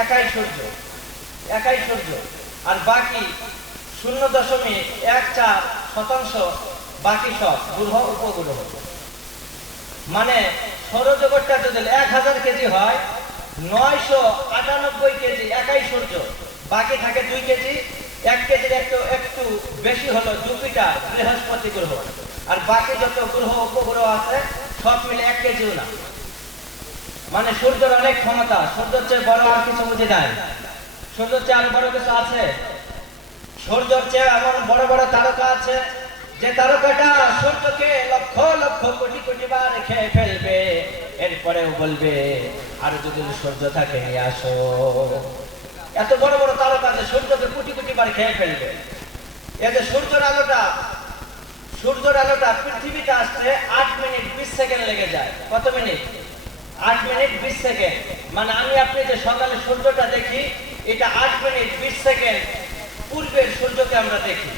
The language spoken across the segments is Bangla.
একাই সূর্য, একাই সূর্য। আর বাকি 0.14% বাকি সব গ্রহ উপগ্রহ। মানে সৌরজগৎটা যদি 1000 কেজি হয়, 998 কেজি একাই সূর্য, বাকি থাকে 2 কেজি। 1 কেজির একটু একটু বেশি হলো জুপিটার, বৃহস্পতি গ্রহ। আর বাকি যত গ্রহ উপগ্রহ আছে সব মিলে 1 কেজিও না। মানে সূর্যের অনেক ক্ষমতা, সূর্যের চেয়ে বড় আর কিছু বুঝি নাই। সূর্যের চেয়ে আর বড় কিছু আছে? সূর্যের চেয়ে এমন বড় বড় তারকা আছে যে তারকাটা সূর্যকে লক্ষ লক্ষ কোটি কোটি বার খেয়ে ফেলবে, এরপরেও বলবে আর যদি সূর্য থাকে নিয়ে আসো। এত বড় বড় তারকা যে সূর্যকে কোটি কোটি বার খেয়ে ফেলবে। এই যে সূর্যের আলোটা পৃথিবীতে আসতে 8 মিনিট 20 সেকেন্ড লেগে যায়। কত মিনিট? 8 minute 20 second. মানে আমি আপনি যে সকালে সূর্যটা দেখি, এটা 8 মিনিট 20 সেকেন্ড পূর্বের সূর্যকে আমরা দেখি।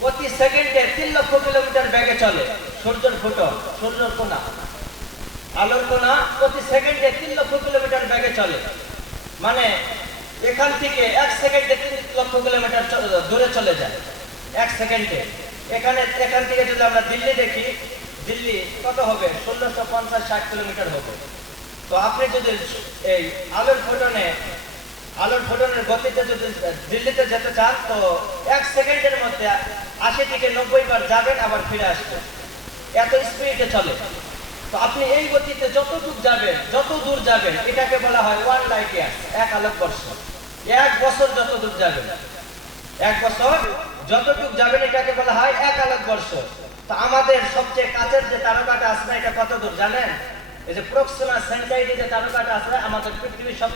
প্রতি সেকেন্ডে 3 লক্ষ কিলোমিটার বেগে চলে সূর্যের ফোটন, সূর্যের কোণা, আলোর কোণা প্রতি সেকেন্ডে 3 লক্ষ কিলোমিটার বেগে চলে। মানে এখান থেকে 1 সেকেন্ডে 3 লক্ষ কিলোমিটার দূরে চলে যায় 1 সেকেন্ডে। এখান থেকে যদি আমরা দিল্লি দেখি, দিল্লি কত হবে? 1650-60 কিলোমিটার হবে। তো আপনি যদি এই আলোর ফোটনের গতিতে যদি দিল্লিতে যেতে চান, তো 1 সেকেন্ডের মধ্যে 80 থেকে 90 বার যাবেন, আবার ফিরে আসবেন। এত স্পিডে চলে। তো আপনি এই গতিতে যত দূর যাবেন, এটাকে বলা হয় 1 লাইট ইয়ার, 1 আলোকবর্ষ। 1 বছর যত দূর যাবেন, 1 বছর যতটুকু যাবেন, এটাকে বলা হয় 1 আলোকবর্ষ। তো আমাদের সবচেয়ে কাছের যে তারকাটা আছে না, এটা কত দূর জানেন? এই যে প্রক্সিমা সেন্টাইরি যে তারকাটা আছে, আমাদের পৃথিবীর সব